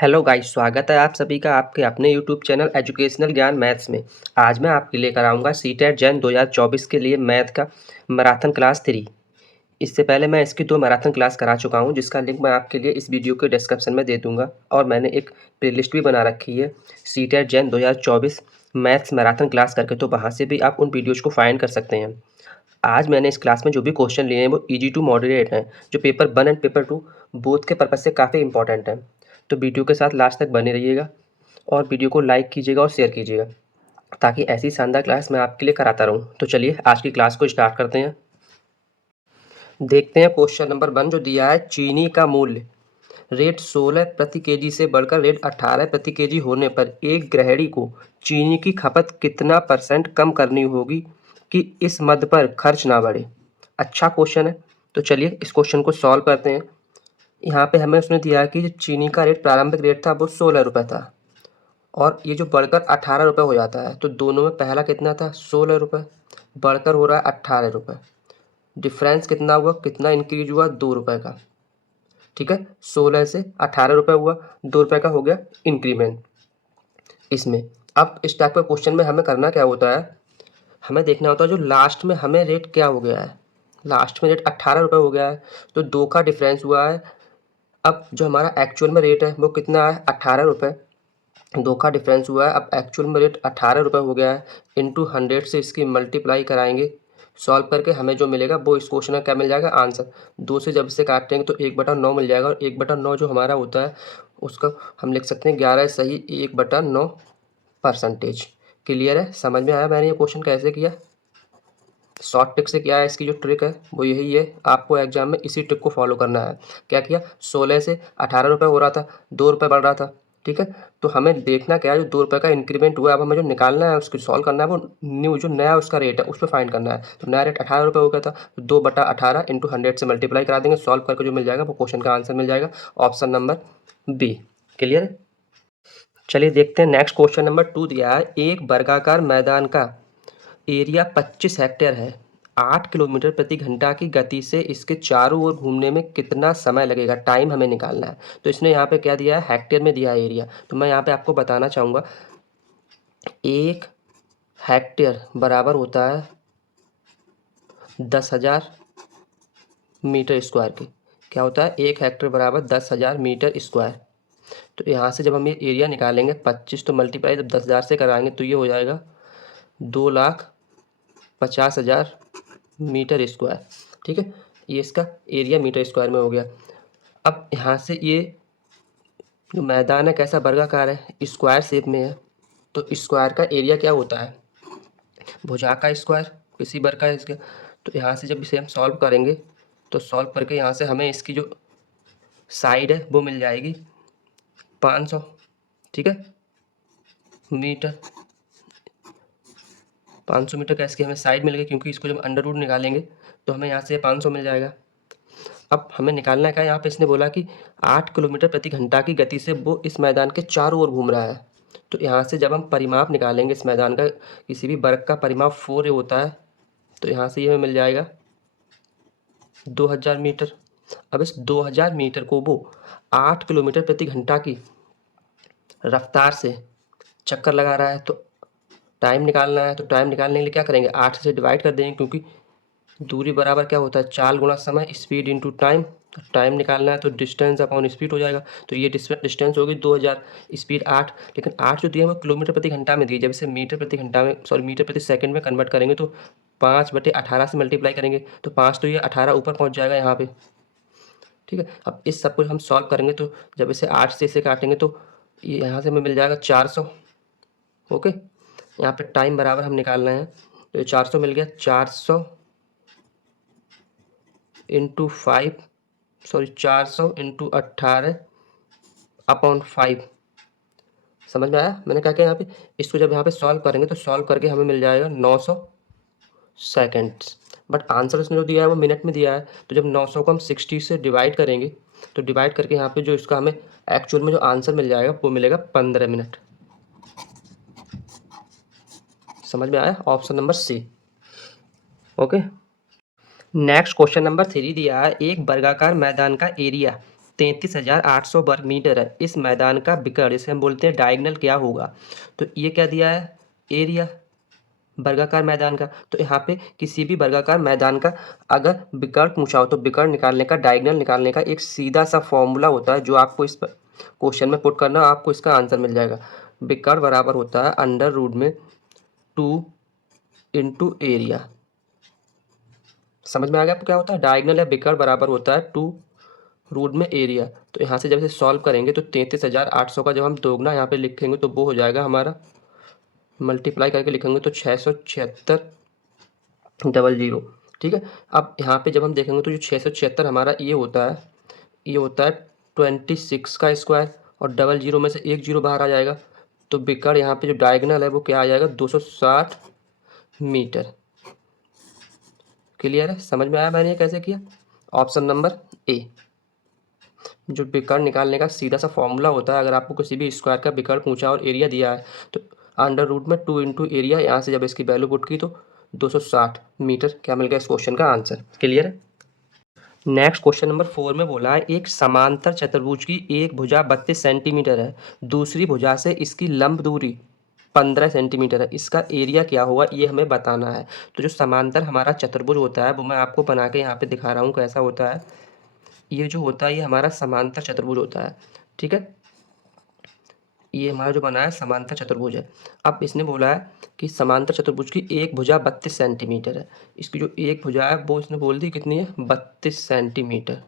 Hello guys, स्वागत है आप सभी का आपके अपने यूट्यूब चैनल एजुकेशनल ज्ञान मैथ्स में। आज मैं आपके लेकर आऊँगा सीटेट जैन 2024 के लिए मैथ का मैराथन क्लास 3। इससे पहले मैं इसकी 2 मैराथन क्लास करा चुका हूँ, जिसका लिंक मैं आपके लिए इस वीडियो के डिस्क्रिप्शन में दे दूँगा। और मैंने एक प्लेलिस्ट भी बना रखी है CTET Jain 2024 maths marathon class करके, तो वहाँ से भी आप उन वीडियोज़ को फाइंड कर सकते हैं। आज मैंने इस क्लास में जो भी क्वेश्चन लिए हैं वो ईजी टू मॉडरेट हैं, जो पेपर 1 एंड पेपर 2 बोथ के पर्पज़ से काफ़ी इंपॉर्टेंट हैं। तो वीडियो के साथ लास्ट तक बने रहिएगा और वीडियो को लाइक कीजिएगा और शेयर कीजिएगा, ताकि ऐसी शानदार क्लास मैं आपके लिए कराता रहूँ। तो चलिए आज की क्लास को स्टार्ट करते हैं। देखते हैं क्वेश्चन नंबर 1 जो दिया है, चीनी का मूल्य रेट 16 प्रति केजी से बढ़कर रेट 18 प्रति केजी होने पर एक गृहिणी को चीनी की खपत कितना % कम करनी होगी कि इस मद पर खर्च ना बढ़े। अच्छा क्वेश्चन है, तो चलिए इस क्वेश्चन को सॉल्व करते हैं। यहाँ पे हमें उसने दिया है कि जो चीनी का रेट प्रारंभिक रेट था वो 16 रुपये था और ये जो बढ़कर 18 रुपये हो जाता है, तो दोनों में पहला कितना था 16 रुपये, बढ़कर हो रहा है 18 रुपये। डिफरेंस कितना हुआ, कितना इंक्रीज हुआ, 2 रुपये का। ठीक है, 16 से 18 रुपये हुआ, 2 रुपये का हो गया इंक्रीमेंट इसमें। अब इस टाइप का क्वेश्चन में हमें करना क्या होता है, हमें देखना होता है जो लास्ट में हमें रेट क्या हो गया है। लास्ट में रेट 18 रुपये हो गया है, तो 2 का डिफरेंस हुआ है। अब जो हमारा एक्चुअल में रेट है वो कितना है 18 रुपये, 2 का डिफरेंस हुआ है। अब एक्चुअल में रेट 18 रुपये हो गया है, इंटू 100 से इसकी मल्टीप्लाई कराएंगे। सॉल्व करके हमें जो मिलेगा वो इस क्वेश्चन का क्या मिल जाएगा आंसर। 2 से जब इसे काटेंगे तो 1/9 मिल जाएगा, और 1/9 जो हमारा होता है उसका हम लिख सकते हैं 11 सही 1/9%। क्लियर है, समझ में आया मैंने ये क्वेश्चन कैसे किया। शॉर्ट ट्रिक से क्या है, इसकी जो ट्रिक है वो यही है, आपको एग्जाम में इसी ट्रिक को फॉलो करना है। क्या किया, 16 से 18 रुपये हो रहा था, 2 रुपये बढ़ रहा था। ठीक है, तो हमें देखना क्या है, जो 2 रुपये का इंक्रीमेंट हुआ है, अब हमें जो निकालना है उसको सॉल्व करना है, वो न्यू जो नया उसका रेट है उस पर फाइंड करना है। तो नया रेट 18 रुपये हो गया था, तो 2/18 इंटू 100 से मल्टीप्लाई करा देंगे। सॉल्व करके जो मिल जाएगा वो क्वेश्चन का आंसर मिल जाएगा, ऑप्शन नंबर बी। क्लियर है, चलिए देखते हैं नेक्स्ट क्वेश्चन नंबर 2 दिया है, एक वर्गाकार मैदान का एरिया 25 हेक्टेयर है, 8 किलोमीटर प्रति घंटा की गति से इसके चारों ओर घूमने में कितना समय लगेगा, टाइम हमें निकालना है। तो इसने यहाँ पे क्या दिया है, हेक्टेयर में दिया है एरिया। तो मैं यहाँ पे आपको बताना चाहूँगा, 1 हेक्टेयर बराबर होता है 10,000 मीटर स्क्वायर के। क्या होता है, 1 हेक्टेयर बराबर 10,000 मीटर स्क्वायर। तो यहाँ से जब हम ये एरिया निकालेंगे 25 तो मल्टीप्लाई जब 10,000 से कराएंगे तो ये हो जाएगा 2,50,000 मीटर स्क्वायर। ठीक है, ये इसका एरिया मीटर स्क्वायर में हो गया। अब यहाँ से ये जो मैदान है कैसा वर्गाकार है, स्क्वायर शेप में है, तो स्क्वायर का एरिया क्या होता है, भुजा का स्क्वायर, किसी वर्ग का इसका। तो यहाँ से जब इसे हम सॉल्व करेंगे तो सॉल्व करके यहाँ से हमें इसकी जो साइड है वो मिल जाएगी 500। ठीक है, मीटर, 500 मीटर का इसकी हमें साइड मिल गई, क्योंकि इसको जब अंडर रूट निकालेंगे तो हमें यहाँ से 500 मिल जाएगा। अब हमें निकालना क्या है, यहाँ पे इसने बोला कि 8 किलोमीटर प्रति घंटा की गति से वो इस मैदान के चारों ओर घूम रहा है। तो यहाँ से जब हम परिमाप निकालेंगे इस मैदान का, किसी भी वर्ग का परिमाप 4 होता है, तो यहाँ से ये हमें मिल जाएगा 2000 मीटर। अब इस 2000 मीटर को वो 8 किलोमीटर प्रति घंटा की रफ्तार से चक्कर लगा रहा है। तो टाइम निकालना है, तो टाइम निकालने के लिए क्या करेंगे, 8 से डिवाइड कर देंगे, क्योंकि दूरी बराबर क्या होता है, चाल गुणा समय, स्पीड इंटू टाइम। तो टाइम निकालना है तो डिस्टेंस अपॉन स्पीड हो जाएगा। तो ये डिस्टेंस होगी 2000, स्पीड 8, लेकिन 8 जो दिया है वो किलोमीटर प्रति घंटा में दी, जब इसे मीटर प्रति घंटा में मीटर प्रति सेकंड में कन्वर्ट करेंगे तो 5/18 से मल्टीप्लाई करेंगे तो 5 तो ये 18 ऊपर पहुंच जाएगा यहाँ पे। ठीक है, अब इस सब को हम सॉल्व करेंगे तो जब इसे 8 से इसे काटेंगे तो ये यहाँ से हमें मिल जाएगा 400। ओके, यहाँ पे टाइम बराबर हम निकालना है, तो ये 400 मिल गया, 400 इंटू 5 400 इंटू 18 अपॉन 5। समझ में आया मैंने क्या किया यहाँ पे, इसको जब यहाँ पे सॉल्व करेंगे तो सॉल्व करके हमें मिल जाएगा 900 सेकेंड्स। बट आंसर इसने जो दिया है वो मिनट में दिया है, तो जब 900 को हम 60 से डिवाइड करेंगे तो डिवाइड करके यहाँ पे जो इसका हमें एक्चुअल में जो आंसर मिल जाएगा वो मिलेगा 15 मिनट। समझ में आया, option number C. Okay, next question number 3 दिया है, एक वर्गाकार मैदान का एरिया 33,800 वर्ग मीटर है। इस मैदान का विकर्ण, जिसे हम बोलते हैं डायगोनल, क्या होगा? तो ये क्या दिया है? एरिया वर्गाकार मैदान का। तो यहाँ पे किसी भी वर्गाकार मैदान का अगर विकर्ण पूछा हो तो विकर्ण निकालने का, डायगोनल निकालने का एक सीधा सा फॉर्मूला होता है जो आपको इस क्वेश्चन में पुट करना, आपको इसका आंसर मिल जाएगा। विकर्ण बराबर होता है अंडर रूट में 2 इंटू एरिया। समझ में आ गया आपको क्या होता है? डायगोनल या विकर्ण बराबर होता है 2 रूट में एरिया। तो यहाँ से जब इसे सॉल्व करेंगे तो 33,800 का जब हम दोगुना यहाँ पे लिखेंगे तो वो हो जाएगा हमारा, मल्टीप्लाई करके लिखेंगे तो 676,000। ठीक है। अब यहाँ पे जब हम देखेंगे तो जो 676 हमारा ये होता है 26 का स्क्वायर, और 00 में से एक जीरो बाहर आ जाएगा। तो विकर्ण यहाँ पे जो डायगोनल है वो क्या आ जाएगा? 260 मीटर। क्लियर है? समझ में आया मैंने ये कैसे किया? Option number A. जो विकर्ण निकालने का सीधा सा फॉर्मूला होता है, अगर आपको किसी भी स्क्वायर का विकर्ण पूछा और एरिया दिया है तो अंडर रूट में 2 इंटू एरिया, यहाँ से जब इसकी वैल्यू पुट की तो 260 मीटर क्या मिल गया इस क्वेश्चन का आंसर। क्लियर है? नेक्स्ट क्वेश्चन नंबर 4 में बोला है एक समांतर चतुर्भुज की एक भुजा 32 सेंटीमीटर है, दूसरी भुजा से इसकी लंब दूरी 15 सेंटीमीटर है, इसका एरिया क्या होगा ये हमें बताना है। तो जो समांतर हमारा चतुर्भुज होता है वो मैं आपको बना के यहाँ पे दिखा रहा हूँ कैसा होता है। ये जो होता है ये हमारा समांतर चतुर्भुज होता है। ठीक है, ये हमारा जो बना है समांतर चतुर्भुज है। अब इसने बोला है कि समांतर चतुर्भुज की एक भुजा 32 सेंटीमीटर है, इसकी जो एक भुजा है वो इसने बोल दी कितनी है? 32 सेंटीमीटर।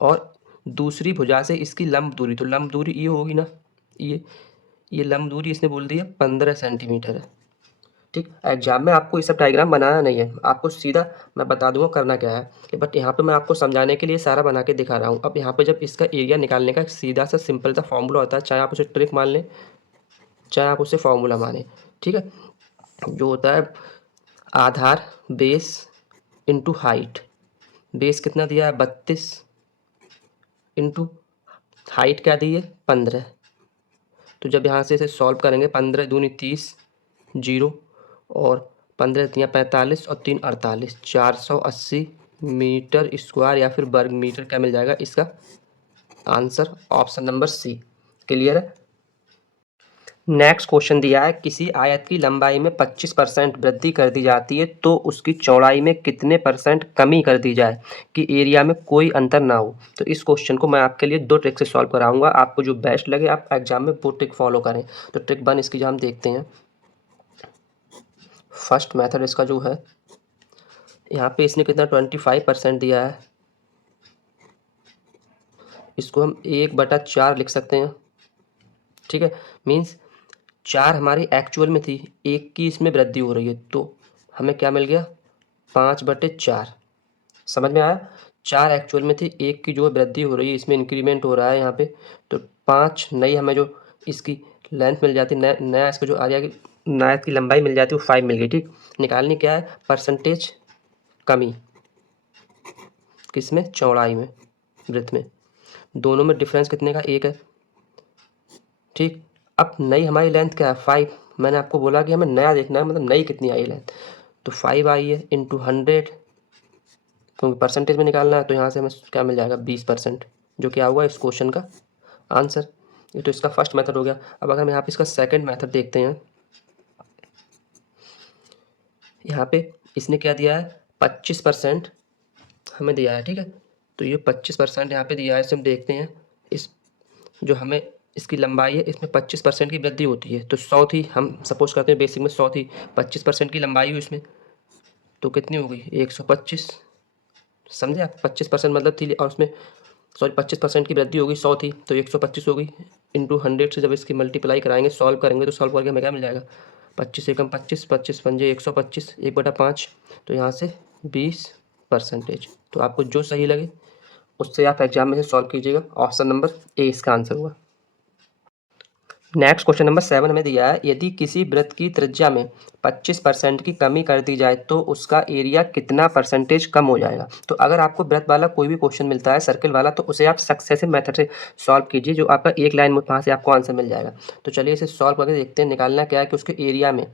और दूसरी भुजा से इसकी लंब दूरी, तो लंब दूरी ये होगी ना, ये लंब दूरी इसने बोल दी है 15 सेंटीमीटर है। ठीक, एग्जाम में आपको ये सब डायग्राम बनाना नहीं है, आपको सीधा मैं बता दूंगा करना क्या है, बट यहाँ पे मैं आपको समझाने के लिए सारा बना के दिखा रहा हूँ। अब यहाँ पे जब इसका एरिया निकालने का एक सीधा सा सिंपल सा फॉर्मूला होता है, चाहे आप उसे ट्रिक मान लें चाहे आप उसे फॉर्मूला माने। ठीक है, जो होता है आधार बेस इंटू हाइट। बेस कितना दिया है? 32 इंटू हाइट क्या दी है? 15। तो जब यहाँ से इसे सॉल्व करेंगे 15 दूनी 30, जीरो, और 15 तियाँ 45 और 3 48, 480 मीटर स्क्वायर या फिर वर्ग मीटर क्या मिल जाएगा इसका answer? Option number C. Clear है? नेक्स्ट क्वेश्चन दिया है किसी आयत की लंबाई में 25% वृद्धि कर दी जाती है तो उसकी चौड़ाई में कितने % कमी कर दी जाए कि एरिया में कोई अंतर ना हो। तो इस क्वेश्चन को मैं आपके लिए 2 ट्रिक से सॉल्व कराऊंगा, आपको जो बेस्ट लगे आप एग्जाम में वो ट्रिक फॉलो करें। तो ट्रिक 1 इसकी जो हम देखते हैं, फर्स्ट मेथड इसका जो है, यहाँ पे इसने कितना 25% दिया है, इसको हम 1/4 लिख सकते हैं। ठीक है, मीन्स 4 हमारी एक्चुअल में थी, 1 की इसमें वृद्धि हो रही है, तो हमें क्या मिल गया? 5/4। समझ में आया? 4 एक्चुअल में थी, 1 की जो वृद्धि हो रही है इसमें इंक्रीमेंट हो रहा है यहाँ पे, तो 5 नई हमें जो इसकी लेंथ मिल जाती, नया इसका जो आ जाएगी, नया की लंबाई मिल जाती है वो 5 मिल गई। ठीक, निकालनी क्या है? परसेंटेज कमी किसमें? चौड़ाई में, वृत्त में। दोनों में डिफरेंस कितने का? 1 है। ठीक, अब नई हमारी लेंथ क्या है? 5। मैंने आपको बोला कि हमें नया देखना है, मतलब नई कितनी आई लेंथ, तो 5 आई है इंटू 100, क्योंकि परसेंटेज में निकालना है तो यहाँ से हमें क्या मिल जाएगा? 20%, जो क्या हुआ इस क्वेश्चन का आंसर। ये तो इसका फर्स्ट मेथड हो गया। अब अगर हम यहाँ पे इसका सेकंड मेथड देखते हैं, यहाँ पे इसने क्या दिया है? 25% हमें दिया है। ठीक है, तो ये 25% यहाँ पे दिया है, इसे हम देखते हैं। इस जो हमें इसकी लंबाई है इसमें 25% की वृद्धि होती है, तो 100 थी, हम सपोज करते हैं बेसिक में 100 थी, 25% की लंबाई हुई इसमें, तो कितनी हो गई? 125। समझे आप? 25% मतलब थी, और उसमें सॉरी 25% की वृद्धि होगी, 100 थी तो 125 हो गई, इंटू 100 से जब इसकी मल्टीप्लाई कराएंगे, सॉल्व करेंगे, तो सॉल्व करके हमें क्या मिल जाएगा? 25 एकम 25, 25 पंजे 125, 1/5, तो यहाँ से 20%। तो आपको जो सही लगे उससे आप एग्जाम में से सॉल्व कीजिएगा। ऑप्शन नंबर ए इसका आंसर हुआ। नेक्स्ट क्वेश्चन नंबर 7 हमें दिया है यदि किसी वृत्त की त्रिज्या में 25% की कमी कर दी जाए तो उसका एरिया कितना % कम हो जाएगा। तो अगर आपको वृत्त वाला कोई भी क्वेश्चन मिलता है सर्किल वाला, तो उसे आप सक्सेसिव मेथड से सॉल्व कीजिए, जो आपका एक लाइन में वहाँ से आपको आंसर मिल जाएगा। तो चलिए इसे सॉल्व करके देखते हैं। निकालना क्या है कि उसके एरिया में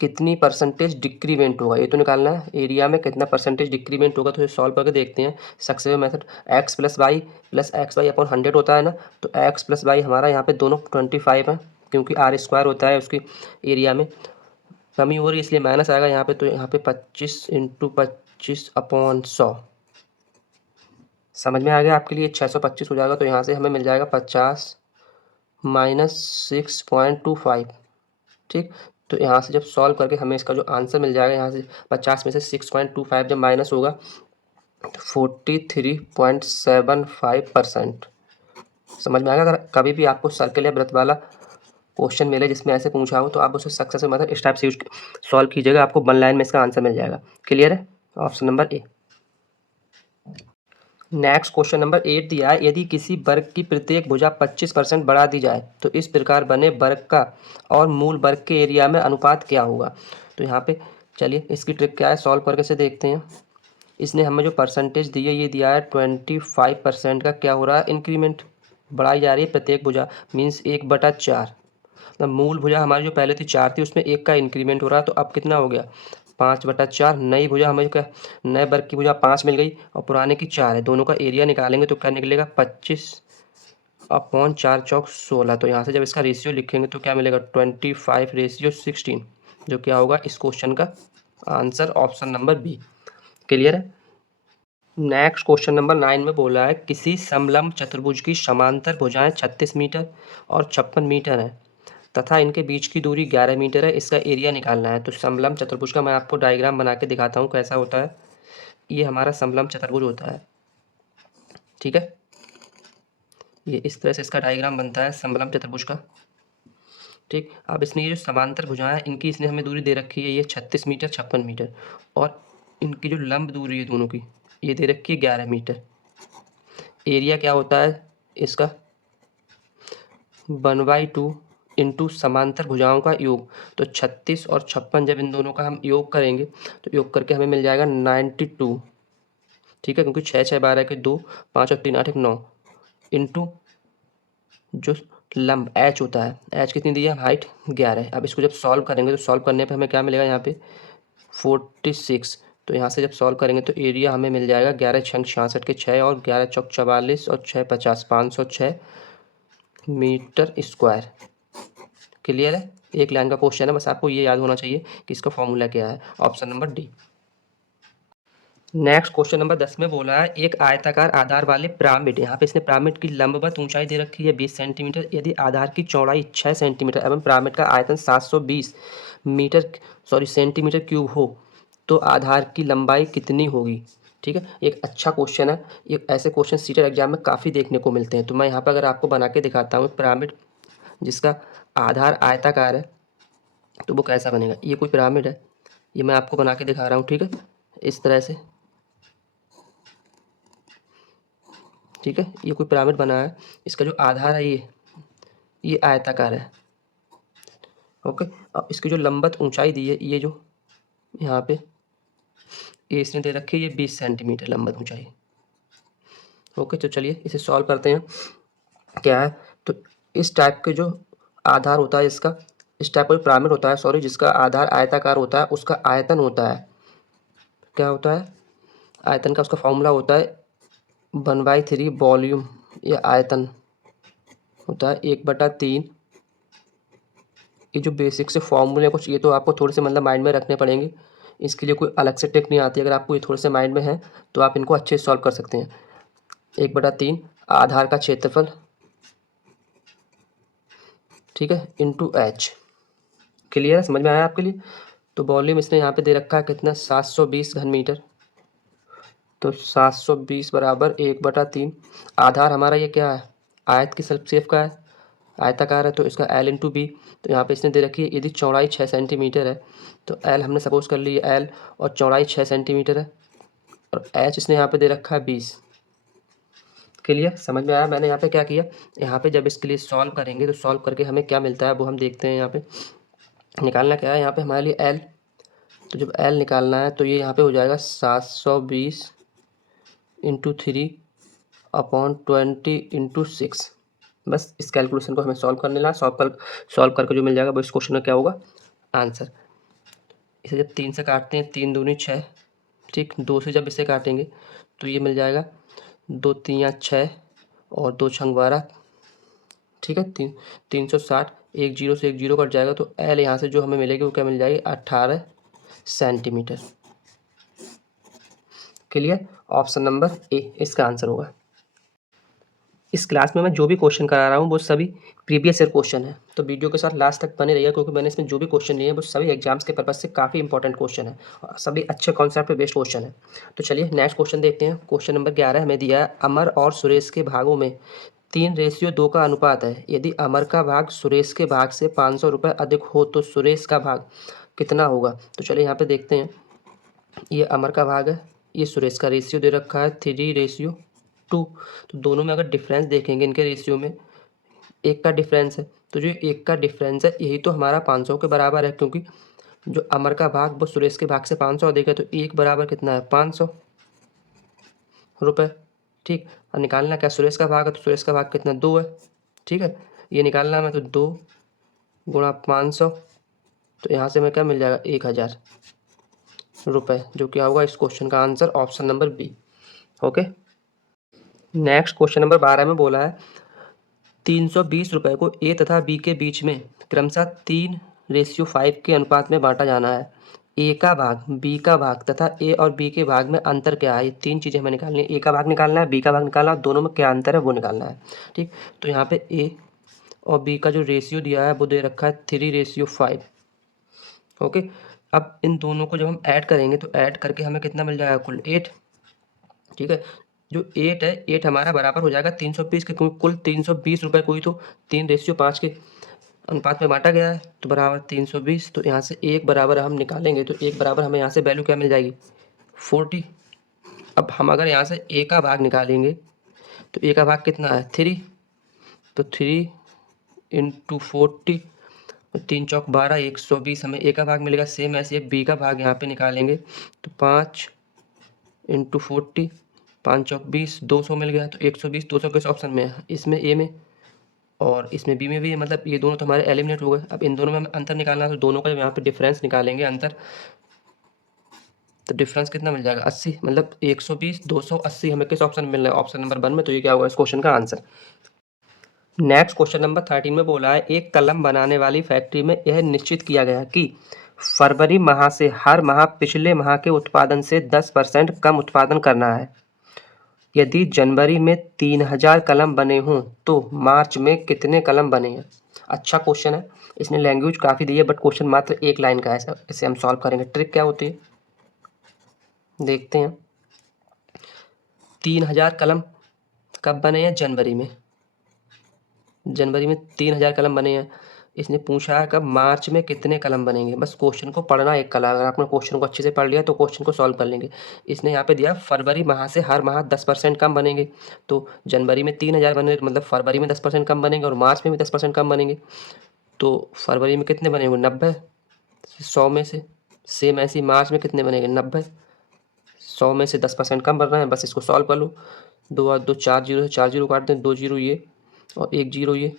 कितनी परसेंटेज डिक्रीमेंट होगा, ये तो निकालना है। एरिया में कितना परसेंटेज डिक्रीमेंट होगा, तो ये सॉल्व करके देखते हैं। Successive method x plus Y upon 100 होता है ना, तो x प्लस वाई हमारा यहाँ पे दोनों 25 है, क्योंकि r स्क्वायर होता है उसकी एरिया में, कमी हो रही है इसलिए माइनस आएगा यहाँ पे। तो यहाँ पे 25 इंटू 25 अपॉन 100 समझ में आ गया आपके लिए, 625 हो जाएगा। तो यहाँ से हमें मिल जाएगा 50 माइनस 6.25, ठीक। तो यहाँ से जब सॉल्व करके हमें इसका जो आंसर मिल जाएगा, यहाँ से 50 में से 6.25 जब माइनस होगा तो 43.75%। समझ में आएगा। अगर कभी भी आपको सर्कल या वृत्त वाला क्वेश्चन मिले जिसमें ऐसे पूछा हो, तो आप उसे सक्सेसिव मेथड इस टाइप से सॉल्व कीजिएगा, आपको 1 लाइन में इसका आंसर मिल जाएगा। क्लियर है, option number A. Next question number 8 दिया है, यदि किसी वर्ग की प्रत्येक भुजा 25% बढ़ा दी जाए तो इस प्रकार बने वर्ग का और मूल वर्ग के एरिया में अनुपात क्या होगा। तो यहाँ पे चलिए इसकी ट्रिक क्या है, सॉल्व करके से देखते हैं। इसने हमें जो परसेंटेज दी है ये दिया है 25% का, क्या हो रहा है, इंक्रीमेंट बढ़ाई जा रही है प्रत्येक भुजा, मीन्स 1/4। मतलब मूल भुजा हमारी जो पहले थी 4 थी, उसमें 1 का इंक्रीमेंट हो रहा है, तो अब कितना हो गया 5/4। नई भुजा हमें क्या, नए वर्ग की भुजा 5 मिल गई और पुराने की 4 है, दोनों का एरिया निकालेंगे तो क्या निकलेगा 25 अपॉन 4 चौक 16। तो यहाँ से जब इसका रेशियो लिखेंगे तो क्या मिलेगा 25/16, जो क्या होगा इस क्वेश्चन का answer, option number B. Clear है। नेक्स्ट क्वेश्चन नंबर 9 में बोला है, किसी समलंब चतुर्भुज की समांतर भुजाएं 36 मीटर और 56 मीटर है तथा इनके बीच की दूरी 11 मीटर है, इसका एरिया निकालना है। तो समलंब चतुर्भुज का मैं आपको डायग्राम बना के दिखाता हूँ कैसा होता है। ये हमारा समलंब चतुर्भुज होता है, ठीक है। ये इस तरह से इसका डायग्राम बनता है समलंब चतुर्भुज का, ठीक। अब इसने ये जो समांतर भुजाएं हैं इनकी इसने हमें दूरी दे रखी है, ये 36 मीटर 56 मीटर, और इनकी जो लंब दूरी है दोनों की ये दे रखी है 11 मीटर। एरिया क्या होता है इसका 1/2 इंटू समांतर भुजाओं का योग। तो 36 और 56 जब इन दोनों का हम योग करेंगे तो योग करके हमें मिल जाएगा 92, ठीक है, क्योंकि 6 6 12 के 2, 5 और 3 8 9 इंटू जो लंब एच होता है, एच कितनी दी है हाइट 11। अब इसको जब सॉल्व करेंगे तो सॉल्व करने पे हमें क्या मिलेगा यहाँ पे 46। तो यहाँ से जब सॉल्व करेंगे तो एरिया हमें मिल जाएगा 11 छंग 66 के 6 और 11 चौक 44 और 6 50 506 मीटर स्क्वायर। क्लियर है, एक लाइन का क्वेश्चन है, बस आपको ये याद होना चाहिए कि इसका फॉर्मूला क्या है, option number D. Next question number 10 में बोला है, एक आयताकार आधार वाले पिरामिड, यहाँ पे इसने पिरामिड की लंबवत ऊंचाई दे रखी है 20 सेंटीमीटर, यदि आधार की चौड़ाई 6 सेंटीमीटर एवं पिरामिड का आयतन 720 सेंटीमीटर क्यूब हो तो आधार की लंबाई कितनी होगी। ठीक है, एक अच्छा क्वेश्चन है, ये ऐसे क्वेश्चन सीटेट एग्जाम में काफ़ी देखने को मिलते हैं। तो मैं यहाँ पर अगर आपको बना के दिखाता हूँ पिरामिड जिसका आधार आयताकार है तो वो कैसा बनेगा। ये कोई पिरामिड है, ये मैं आपको बना के दिखा रहा हूँ, ठीक है, इस तरह से, ठीक है। ये कोई पिरामिड बना है, इसका जो आधार है ये आयताकार है, ओके। अब इसकी जो लंबवत ऊंचाई दी है, ये जो यहाँ पे ये इसने दे रखी है, ये 20 सेंटीमीटर लंबवत ऊंचाई, ओके। तो चलिए इसे सॉल्व करते हैं। क्या है, तो इस टाइप के जो आधार होता है इसका, इस टाइप का जो पिरामिड होता है, सॉरी, जिसका आधार आयताकार होता है उसका आयतन होता है, क्या होता है, आयतन का उसका फॉर्मूला होता है 1/3 वॉल्यूम, या आयतन होता है 1/3। ये जो बेसिक से फॉर्मूले कुछ ये तो आपको थोड़े से मतलब माइंड में रखने पड़ेंगे, इसके लिए कोई अलग से टेक नहीं आती। अगर आपको ये थोड़े से माइंड में है तो आप इनको अच्छे से सॉल्व कर सकते हैं। 1/3 आधार का क्षेत्रफल, ठीक है, इंटू एच। क्लियर है, समझ में आया आपके लिए। तो वॉल्यूम इसने यहाँ पे दे रखा है कितना 720 घन मीटर, तो 720 बराबर 1/3। आधार हमारा ये क्या है, आयत की शेप का है, आयताकार है, तो इसका L इंटू बी। तो यहाँ पे इसने दे रखी है यदि चौड़ाई 6 सेंटीमीटर है तो L हमने सपोज कर ली है L, और चौड़ाई 6 सेंटीमीटर है, और H इसने यहाँ पे दे रखा है 20। क्लियर, समझ में आया। मैंने यहाँ पे क्या किया, यहाँ पे जब इसके लिए सॉल्व करेंगे तो सॉल्व करके हमें क्या मिलता है वो हम देखते हैं। यहाँ पे निकालना क्या है, यहाँ पे हमारे लिए L, तो जब L निकालना है तो ये यहाँ पे हो जाएगा 720 इंटू 3/20 इंटू 6। बस इस कैलकुलेशन को हमें सॉल्व करने ला, सॉल्व करके जो मिल जाएगा वो इस क्वेश्चन का क्या होगा आंसर। इसे जब 3 से काटते हैं 3 दूनी 6, ठीक। 2 से जब इसे काटेंगे तो ये मिल जाएगा 2 तियाँ 6 और 2 छंग 12, ठीक है। 360, एक जीरो से एक जीरो कट जाएगा तो एल यहाँ से जो हमें मिलेगी वो क्या मिल जाएगी 18 centimetre. Clear. Option number A इसका आंसर होगा। इस क्लास में मैं जो भी क्वेश्चन करा रहा हूँ वो सभी प्रीवियस ईयर क्वेश्चन है, तो वीडियो के साथ लास्ट तक बने रहिए क्योंकि मैंने इसमें जो भी क्वेश्चन लिए हैं वो सभी एग्जाम्स के पर्पज से काफ़ी इंपॉर्टेंट क्वेश्चन है और सभी अच्छे कॉन्सेप्ट पे बेस्ड क्वेश्चन है। तो चलिए नेक्स्ट क्वेश्चन देखते हैं। क्वेश्चन नंबर 11 हमें दिया है, अमर और सुरेश के भागों में 3:2 का अनुपात है। यदि अमर का भाग सुरेश के भाग से 500 रुपये अधिक हो तो सुरेश का भाग कितना होगा। तो चलिए यहाँ पे देखते हैं। ये अमर का भाग है, ये सुरेश का रेशियो दे रखा है 3:2। तो दोनों में अगर डिफरेंस देखेंगे इनके रेशियो में एक का डिफरेंस है, तो जो एक का डिफरेंस है यही तो हमारा 500 के बराबर है, क्योंकि जो अमर का भाग वो सुरेश के भाग से 500 अधिक है, तो एक बराबर कितना है 500 रुपये, ठीक। और निकालना क्या, सुरेश का भाग है तो सुरेश का भाग कितना 2 है, ठीक है। ये निकालना है तो 2 गुणा 500, तो यहाँ से हमें क्या मिल जाएगा 1000 रुपये, जो क्या होगा इस क्वेश्चन का answer option number B. Okay. Next question number 12 में बोला है 320 रुपये को ए तथा बी के बीच में क्रमशः 3:5 के अनुपात में बांटा जाना है। ए का भाग, बी का भाग तथा ए और बी के भाग में अंतर क्या है। ये 3 चीज़ें हमें निकालनी है। ए का भाग निकालना है, बी का भाग निकालना है और दोनों में क्या अंतर है वो निकालना है, ठीक। तो यहाँ पे ए और बी का जो रेशियो दिया है वो दे रखा है 3:5। ओके। अब इन दोनों को जब हम ऐड करेंगे तो ऐड करके हमें कितना मिल जाएगा कुल 8, ठीक है। जो 8 है 8 हमारा बराबर हो जाएगा 320 के, क्योंकि कुल 320 रुपये को ही तो 3:5 के अनुपात में बांटा गया है, तो बराबर 320। तो यहाँ से एक बराबर हम निकालेंगे तो एक बराबर हमें यहाँ से वैल्यू क्या मिल जाएगी 40। अब हम अगर यहाँ से ए का भाग निकालेंगे तो ए का भाग कितना है 3, तो 3 × 40, 3 चौक 12, 120 हमें ए का भाग मिलेगा। सेम ऐसे बी का भाग यहाँ पे निकालेंगे तो 5 × 40, 5 चौक 20, 200 मिल गया। तो 120 200 किस ऑप्शन में है, इसमें ए में और इसमें बी में भी, मतलब ये दोनों तो हमारे एलिमिनेट हो गए। अब इन दोनों में हमें अंतर निकालना है, तो दोनों का जब यहाँ पे डिफरेंस निकालेंगे अंतर, तो डिफरेंस कितना मिल जाएगा 80, मतलब 120 280 हमें किस ऑप्शन में मिल रहा है ऑप्शन नंबर 1 में। तो ये क्या होगा इस क्वेश्चन का आंसर। नेक्स्ट क्वेश्चन नंबर 13 में बोला है, एक कलम बनाने वाली फैक्ट्री में यह निश्चित किया गया कि फरवरी माह से हर माह पिछले माह के उत्पादन से 10% कम उत्पादन करना है। यदि जनवरी में 3000 कलम बने हों तो मार्च में कितने कलम बने हैं। अच्छा क्वेश्चन है, इसने लैंग्वेज काफ़ी दी है बट क्वेश्चन मात्र एक लाइन का है। इसे हम सॉल्व करेंगे। ट्रिक क्या होती है देखते हैं। 3000 कलम कब बने हैं, जनवरी में। जनवरी में 3000 कलम बने हैं। इसने पूछा है कब मार्च में कितने कलम बनेंगे। बस क्वेश्चन को पढ़ना एक कला, अगर आपने क्वेश्चन को अच्छे से पढ़ लिया तो क्वेश्चन को सॉल्व कर लेंगे। इसने यहाँ पे दिया फरवरी माह से हर माह 10% कम बनेंगे, तो जनवरी में 3000 बने मतलब फरवरी में 10% कम बनेंगे और मार्च में भी 10% कम बनेंगे। तो फरवरी में कितने बनेंगे 90, 100 में से। सेम ऐसे ही मार्च में कितने बनेंगे 90, 100 में से 10% कम बन रहे हैं। बस इसको सॉल्व कर लो। 2 और 2 4 जीरो से 4 जीरो काट दें, 2 जीरो ये और 1 जीरो ये,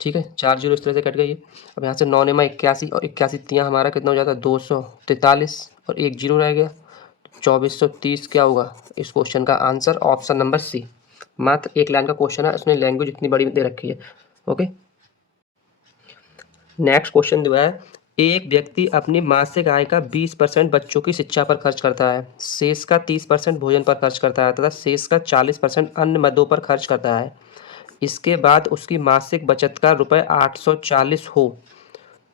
ठीक है। 4 जीरो इस तरह से कट गई। अब यहाँ से 9 नेमा 81 और 81 तियाँ हमारा कितना हो जाता है 243 और 1 जीरो रह गया, 2430 क्या होगा इस क्वेश्चन का आंसर ऑप्शन नंबर सी। मात्र एक लाइन का क्वेश्चन है, उसने लैंग्वेज इतनी बड़ी दे रखी है। ओके। नेक्स्ट क्वेश्चन जो है, एक व्यक्ति अपनी मासिक आय का 20% बच्चों की शिक्षा पर खर्च करता है, शेष का 30% भोजन पर खर्च करता है तथा शेष का 40% अन्य मदों पर खर्च करता है। इसके बाद उसकी मासिक बचत का रुपये 840 हो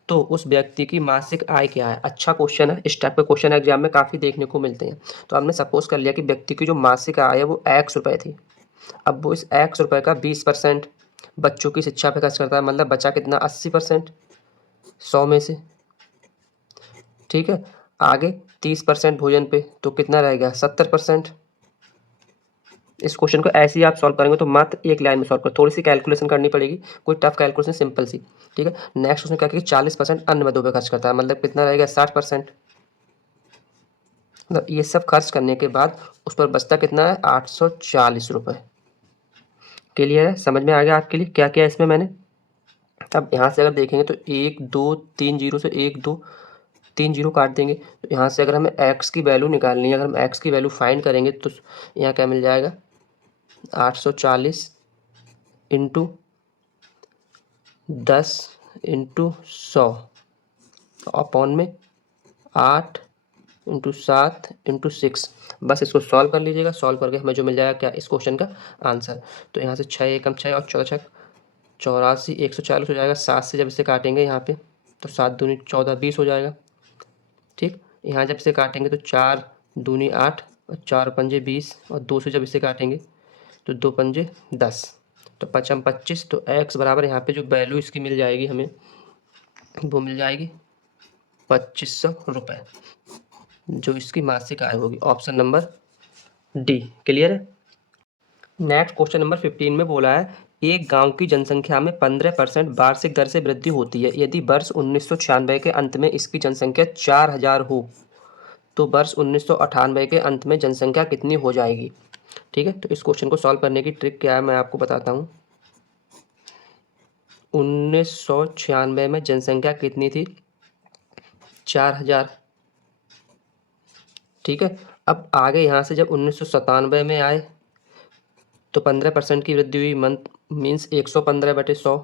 तो उस व्यक्ति की मासिक आय क्या है। अच्छा क्वेश्चन है, इस टाइप के क्वेश्चन एग्जाम में काफ़ी देखने को मिलते हैं। तो हमने सपोज कर लिया कि व्यक्ति की जो मासिक आय है वो x रुपये थी। अब वो इस x रुपये का 20% बच्चों की शिक्षा पे खर्च करता है, मतलब बचा कितना 80% 100 में से, ठीक है। आगे 30% भोजन पे, तो कितना रहेगा 70%। इस क्वेश्चन को ऐसे ही आप सॉल्व करेंगे तो मात्र एक लाइन में सॉल्व कर, थोड़ी सी कैलकुलेशन करनी पड़ेगी, कोई टफ कैलकुलेशन, सिंपल सी, ठीक है। नेक्स्ट उसने क्या किया 40% अन्य मदों पे खर्च करता है, मतलब कितना रहेगा 60%। मतलब ये सब खर्च करने के बाद उस पर बचता कितना है 840 रुपये। क्लियर है, समझ में आ गया आपके लिए क्या क्या है इसमें मैंने। अब यहाँ से अगर देखेंगे तो 1 2 3 जीरो से 1 2 3 जीरो काट देंगे। तो यहाँ से अगर हमें x की वैल्यू निकालनी है, अगर हम x की वैल्यू फाइंड करेंगे तो यहाँ क्या मिल जाएगा 840 इंटू 10 इंटू 100 अपॉन में 8 इंटू 7 इंटू 6। बस इसको सॉल्व कर लीजिएगा। सॉल्व करके हमें जो मिल जाएगा क्या, इस क्वेश्चन का आंसर। तो यहाँ से 6 एकम 6 और 14 छक 84 140 हो जाएगा। 7 से जब इसे काटेंगे यहाँ पे तो 7 दूनी 14 20 हो जाएगा। ठीक, यहाँ जब इसे काटेंगे तो 4 दूनी 8 और 4 पंजे 20 और 2 से जब इसे काटेंगे तो 2 पंजे 10 तो 5 25। तो x बराबर यहाँ पे जो वैल्यू इसकी मिल जाएगी हमें वो मिल जाएगी 2500 रुपये, जो इसकी मासिक आय होगी। ऑप्शन नंबर डी क्लियर है। नेक्स्ट क्वेश्चन नंबर 15 में बोला है एक गांव की जनसंख्या में 15% वार्षिक दर से वृद्धि होती है। यदि वर्ष 1996 के अंत में इसकी जनसंख्या 4000 हो तो वर्ष 1998 के अंत में जनसंख्या कितनी हो जाएगी। ठीक है, तो इस क्वेश्चन को सॉल्व करने की ट्रिक क्या है मैं आपको बताता हूँ। 1996 में जनसंख्या कितनी थी, 4000। ठीक है, अब आगे यहाँ से जब 1997 में आए तो 15% की वृद्धि हुई, मंथ मीन्स 115/100,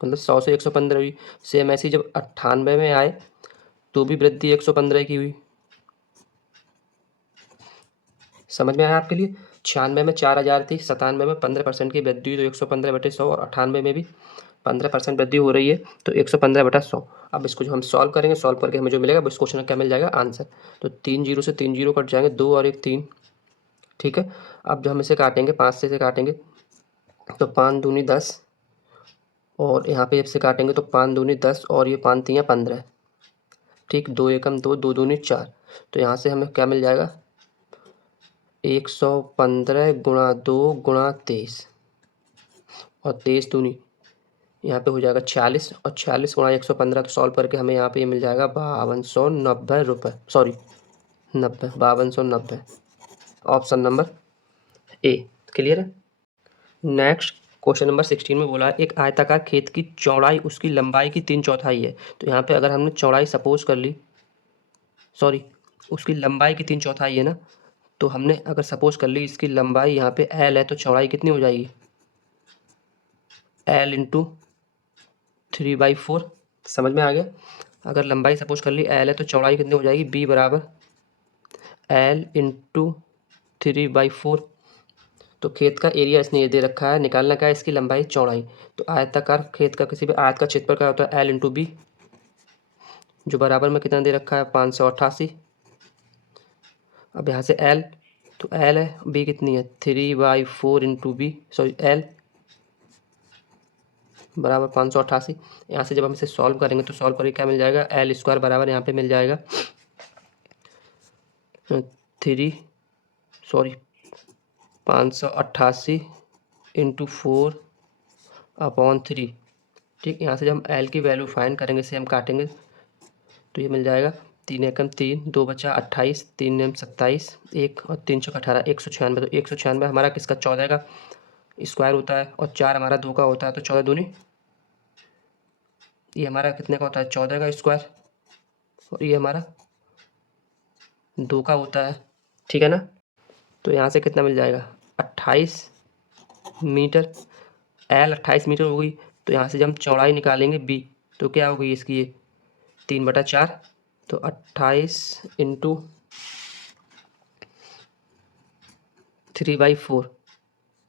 मतलब 100 से 115 हुई। सेम ऐसी जब 98 में आए तो भी वृद्धि 115 की हुई। समझ में आया आपके लिए। 96 में 4000 थी, 97 में 15% की वृद्धि हुई तो 115/100 और 98 में भी 15% वृद्धि हो रही है तो 115/100। अब इसको जो हम सॉल्व करेंगे, सॉल्व करके हमें जो मिलेगा इस क्वेश्चन का क्या मिल जाएगा आंसर। तो 3 जीरो से 3 जीरो कट जाएंगे, 2 और 1 3। ठीक है, अब जो हम इसे काटेंगे 5 से इसे काटेंगे तो 5 दूनी 10 और यहाँ पे से काटेंगे तो 5 दूनी 10 और ये 5 तियाँ 15। ठीक, 2 एकम 2 2 दूनी 4। तो यहाँ से हमें क्या मिल जाएगा 115 गुणा 2 गुणा 23 और 23 दूनी यहाँ पे हो जाएगा 46 और 46 गुणा 115। तो सॉल्व करके हमें यहाँ पे ये मिल जाएगा 5290 रुपये, sorry 90, 5290। Option number A clear है। नेक्स्ट क्वेश्चन नंबर 16 में बोला है एक आयताकार खेत की चौड़ाई उसकी लंबाई की 3/4 है। तो यहाँ पे अगर हमने चौड़ाई सपोज कर ली, सॉरी उसकी लंबाई की 3/4 है ना, तो हमने अगर सपोज कर ली इसकी लंबाई यहाँ पे L है तो चौड़ाई कितनी हो जाएगी L इंटू 3/4। समझ में आ गया। अगर लंबाई सपोज कर ली L है तो चौड़ाई कितनी हो जाएगी B बराबर L इंटू 3/4। तो खेत का एरिया इसने ये दे रखा है, निकालना क्या है इसकी लंबाई चौड़ाई। तो आयताकार खेत का किसी भी आयत का क्षेत्रफल क्या होता है L इंटू B, जो बराबर में कितना दे रखा है 588। अब यहाँ से L तो L है, B कितनी है 3/4 इंटू B, सॉरी L बराबर 588। यहाँ से जब हम इसे सॉल्व करेंगे तो सॉल्व करके क्या मिल जाएगा L² बराबर यहाँ पे मिल जाएगा 588 इंटू 4/3। ठीक, यहाँ से जब हम L की वैल्यू फाइंड करेंगे, इसे हम काटेंगे तो ये मिल जाएगा 3 एकम 3, 2 बचा 28, 3 एम 27, 1 और 3 छक 18, 196। तो 196 हमारा किसका 14 का स्क्वायर होता है और 4 हमारा 2 का होता है। तो 14 दूनी ये हमारा कितने का होता है 14 का स्क्वायर और ये हमारा 2 का होता है। ठीक है ना। तो यहाँ से कितना मिल जाएगा 28 मीटर, L 28 मीटर हो गई। तो यहाँ से जब हम चौड़ाई निकालेंगे B तो क्या हो गई इसकी ये 3/4। तो 28 इंटू 3/4।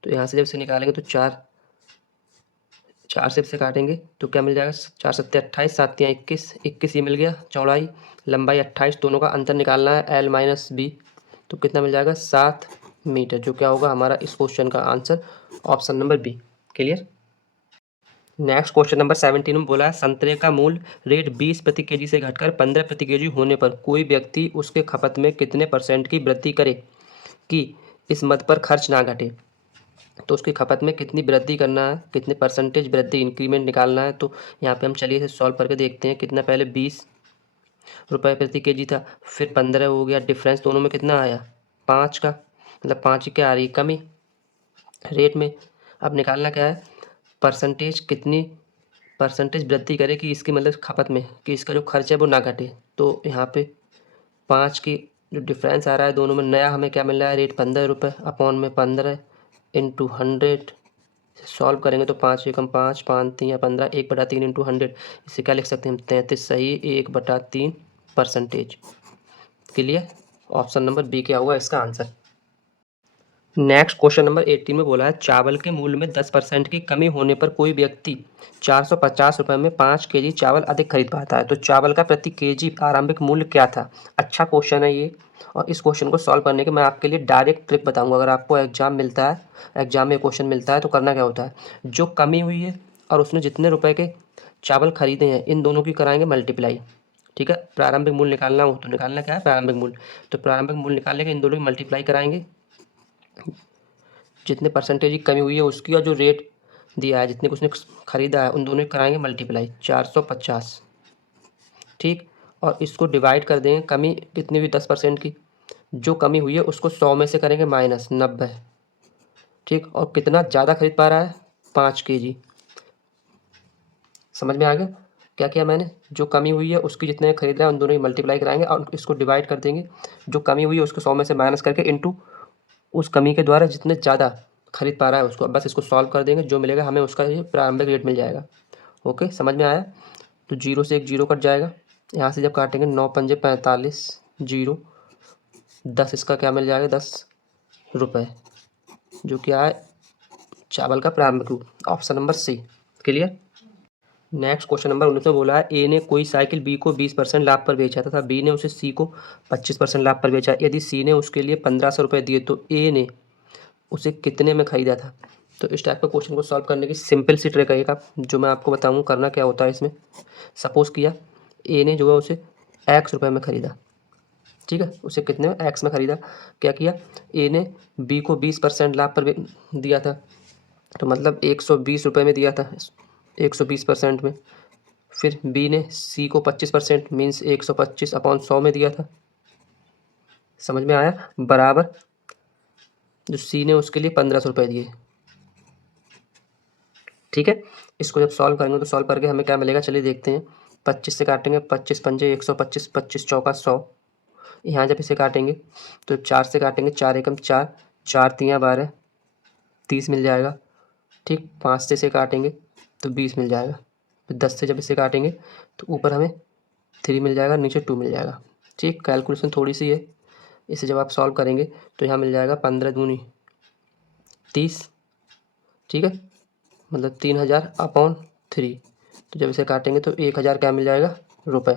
तो यहाँ से जब इसे निकालेंगे तो 4 से इसे काटेंगे तो क्या मिल जाएगा 4 सत्ते 28, 7 तियाँ 21, 21 ये मिल गया चौड़ाई, लंबाई 28, दोनों का अंतर निकालना है L माइनस B। तो कितना मिल जाएगा 7 मीटर, जो क्या होगा हमारा इस क्वेश्चन का answer. Option number B clear. Next question number 17 में बोला है संतरे का मूल्य रेट 20 प्रति केजी से घटकर 15 प्रति केजी होने पर कोई व्यक्ति उसके खपत में कितने % की वृद्धि करे कि इस मद पर खर्च ना घटे। तो उसकी खपत में कितनी वृद्धि करना है, कितने % वृद्धि इंक्रीमेंट निकालना है। तो यहाँ पे हम चलिए इसे सॉल्व करके देखते हैं। कितना पहले 20 रुपये प्रति केजी था, फिर 15 हो गया, डिफरेंस दोनों में कितना आया 5 का, मतलब 5 क्या आ रही कमी रेट में। अब निकालना क्या है परसेंटेज, कितनी परसेंटेज वृद्धि करे कि इसकी मतलब खपत में, कि इसका जो खर्च है वो ना घटे। तो यहाँ पे 5 की जो डिफरेंस आ रहा है दोनों में, नया हमें क्या मिल रहा है रेट 15 रुपये अपॉन में 15 इंटू 100 सॉल्व करेंगे तो 5 एकम 5, 5 3 15, 1/3 इंटू 100, इसे क्या लिख सकते हैं हम 33 सही 1/3%। क्लियर। ऑप्शन नंबर बी क्या हुआ इसका आंसर। नेक्स्ट क्वेश्चन नंबर 18 में बोला है चावल के मूल्य में 10% की कमी होने पर कोई व्यक्ति 450 रुपये में 5 केजी चावल अधिक खरीद पाता है, तो चावल का प्रति केजी प्रारंभिक मूल्य क्या था। अच्छा क्वेश्चन है ये, और इस क्वेश्चन को सॉल्व करने के मैं आपके लिए डायरेक्ट ट्रिक बताऊंगा। अगर आपको एग्जाम मिलता है, एग्जाम में क्वेश्चन मिलता है तो करना क्या होता है, जो कमी हुई है और उसने जितने रुपए के चावल खरीदे हैं इन दोनों की कराएंगे मल्टीप्लाई। ठीक है, प्रारंभिक मूल्य निकालना हो तो निकालना क्या है प्रारंभिक मूल्य, तो प्रारंभिक मूल्य निकालने के इन दोनों की मल्टीप्लाई कराएंगे, जितने परसेंटेज की कमी हुई है उसकी और जो रेट दिया है जितने को उसने खरीदा है उन दोनों की कराएंगे मल्टीप्लाई 450। ठीक, और इसको डिवाइड कर देंगे, कमी कितनी हुई 10% की, जो कमी हुई है उसको 100 में से करेंगे माइनस 90। ठीक, और कितना ज़्यादा खरीद पा रहा है 5 केजी। समझ में आ गया क्या किया मैंने, जो कमी हुई है उसकी जितने खरीद रहा है उन दोनों की मल्टीप्लाई कराएंगे और इसको डिवाइड कर देंगे, जो कमी हुई है उसको 100 में से माइनस करके इंटू उस कमी के द्वारा जितने ज़्यादा खरीद पा रहा है उसको, बस इसको सॉल्व कर देंगे, जो मिलेगा हमें उसका ये प्रारंभिक रेट मिल जाएगा। ओके, समझ में आया। तो 0 से एक 0 कट जाएगा, यहाँ से जब काटेंगे 9 पंजे 45, 0 10, इसका क्या मिल जाएगा 10 रुपये, जो क्या है चावल का प्रारंभिक रूप, option number C. Clear. Next question number 19 में बोला है ए ने कोई साइकिल बी को 20% लाभ पर बेचा तथा बी ने उसे सी को 25% लाभ पर बेचा। यदि सी ने उसके लिए 1500 रुपये दिए तो ए ने उसे कितने में खरीदा था। तो इस टाइप का क्वेश्चन को सॉल्व करने की सिंपल सी ट्रिक है एक, जो मैं आपको बताऊंगा करना क्या होता है इसमें। सपोज किया ए ने जो है उसे एक्स रुपये में खरीदा, ठीक है, उसे कितने में एक्स में खरीदा। क्या किया, ए ने बी को 20% लाभ पर दिया था, तो मतलब 120 रुपये में दिया था 120% में। फिर बी ने सी को 25% मीन्स 125 अपॉन 100 में दिया था। समझ में आया, बराबर जो सी ने उसके लिए 1500 रुपये दिए। ठीक है, इसको जब सॉल्व करेंगे तो सॉल्व करके हमें क्या मिलेगा चलिए देखते हैं। 25 से काटेंगे 25 पंजे 125, 25 चौका 100। यहाँ जब इसे काटेंगे तो 4 से काटेंगे 4 एकम 4, 4 तियाँ 12, 30 मिल जाएगा। ठीक, 5 से इसे काटेंगे तो 20 मिल जाएगा। तो 10 से जब इसे काटेंगे तो ऊपर हमें 3 मिल जाएगा, नीचे 2 मिल जाएगा। ठीक, कैलकुलेशन थोड़ी सी है, इसे जब आप सॉल्व करेंगे तो यहाँ मिल जाएगा 15 दूनी 30। ठीक है, मतलब 3000 अपॉन 3। तो जब इसे काटेंगे तो 1000 क्या मिल जाएगा रुपये,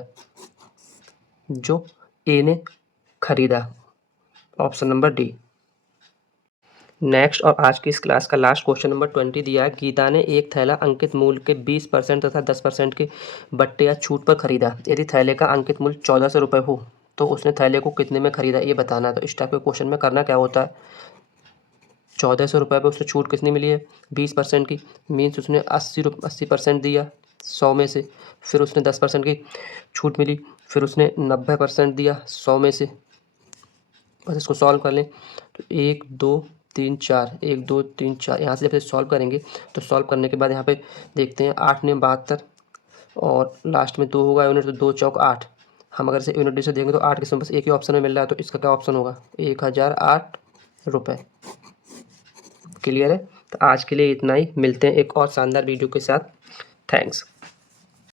जो ए ने खरीदा, ऑप्शन नंबर डी। नेक्स्ट और आज की इस क्लास का लास्ट क्वेश्चन नंबर 20 दिया है। गीता ने एक थैला अंकित मूल्य के 20% तथा 10% के बट्टे या छूट पर खरीदा। यदि थैले का अंकित मूल्य 1400 रुपये हो तो उसने थैले को कितने में खरीदा ये बताना। तो इस टाइप के क्वेश्चन में करना क्या होता है, 1400 रुपये पर उसने छूट कितनी मिली है 20% की, मीन्स उसने 80% दिया 100 में से। फिर उसने 10% की छूट मिली, फिर उसने 90% दिया 100 में से। बस इसको सॉल्व कर लें तो 1 2 3 4, 1 2 3 4, यहाँ से जब इसे सॉल्व करेंगे तो सॉल्व करने के बाद यहाँ पे देखते हैं 8 ने 72 और लास्ट में 2 होगा यूनिट, तो 2 चौक 8। हम अगर इसे यूनिट से देखेंगे तो 8 किस्म बस एक ही ऑप्शन में मिल रहा है, तो इसका क्या ऑप्शन होगा 1008 रुपये। क्लियर है। तो आज के लिए इतना ही, मिलते हैं एक और शानदार वीडियो के साथ। थैंक्स।